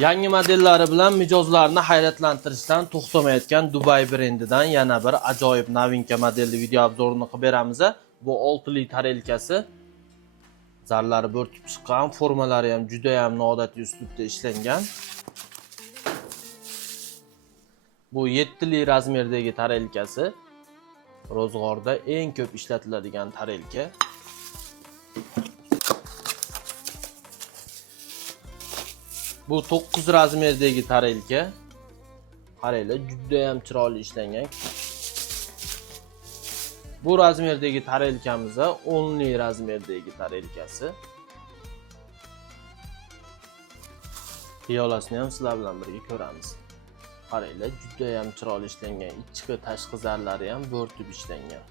Yangi modellari bilan mijozlarni hayratlantirishdan to'xtamayotgan Dubai brendidan yana bir ajoyib novinka modelli video obzorini qilib beramiz. Bu 6 li tarelkasi. Zarlari bo'rtib chiqqan, formalari ham juda ham noodatiy uslubda ishlangan. Bu 7 li razmerdagi tarelkasi. Ro'zg'orda eng ko'p ishlatiladigan tarelka. Bu 9 razmerdagi tarelka. Qaranglar, juda ham chiroyli ishlangan. Bu razmerdagi tarelkamiz 10 li razmerdagi tarelkasi. Piyolasini ham sizlar bilan birga ko'ramiz. Qaranglar, juda ham chiroyli ishlangan. Ichki tashqi zarlari ham bo'rtib ishlangan.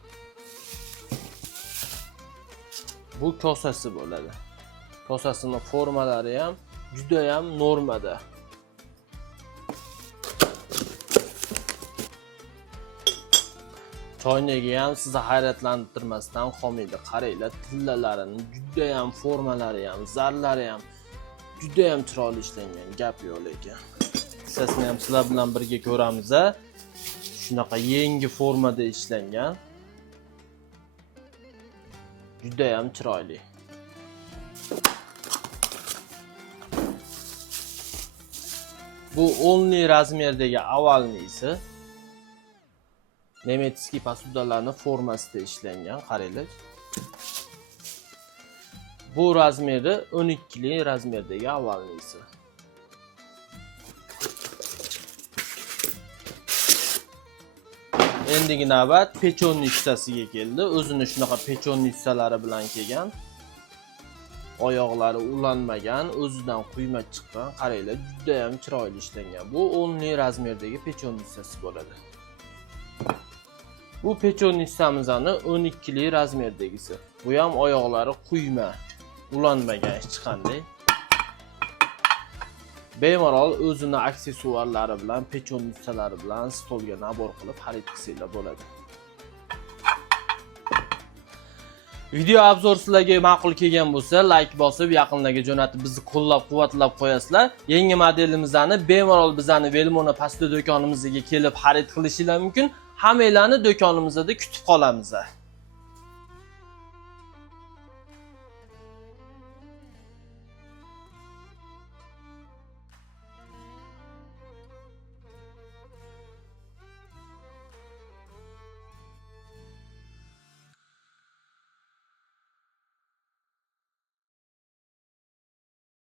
Bu kosasi bo'ladi. Kosasining formalari ham juda ham normada. Choynagi ham sizni hayratlantirmasdan qolmaydi. Qaranglar, tillalarini juda ham formalari ham, zarlari ham juda ham chiroyli ishlangan. Gap yo'q lekin. Kissasini ham sizlar bilan birga ko'ramiz. Shunaqa yangi formada ishlangan. Juda ham chiroyli. Bu 10 li razmerdagi avvalgisi. Nemetskiy posudalarning formasida ishlangan, qaranglar. Bu razmeri 12 li razmerdagi avvalgisi. Endigi navbat pechonnichasiga keldi. O'zini shunaqa pechonnichalari bilan kelgan. Oyoqlari ulanmagan, o'zidan quyma chiqqan. Qaranglar, juda ham chiroyli ishlangan. Bu 10 li razmerdagi pechonnichasi bo'ladi. Bu pechonnichamizning 12 li razmerdagisi. Bu ham oyoqlari quyma, ulanmagan hech qanday. Bemalol o'zini aksessuarlari bilan, pechonnichalari bilan stolga nabor qilib xarid qilsanglar bo'ladi. Video obzor sizlarga ma'qul kelgan bo'lsa, like bosib, yaqinlarga jo'natib bizni qo'llab-quvvatlab qo'yasizlar. Yangi modelimizni bemalol bizani Velmona pasta do'konimizga kelib xarid qilishingiz mumkin. Hammanglarni do'konimizda kutib qolamiz.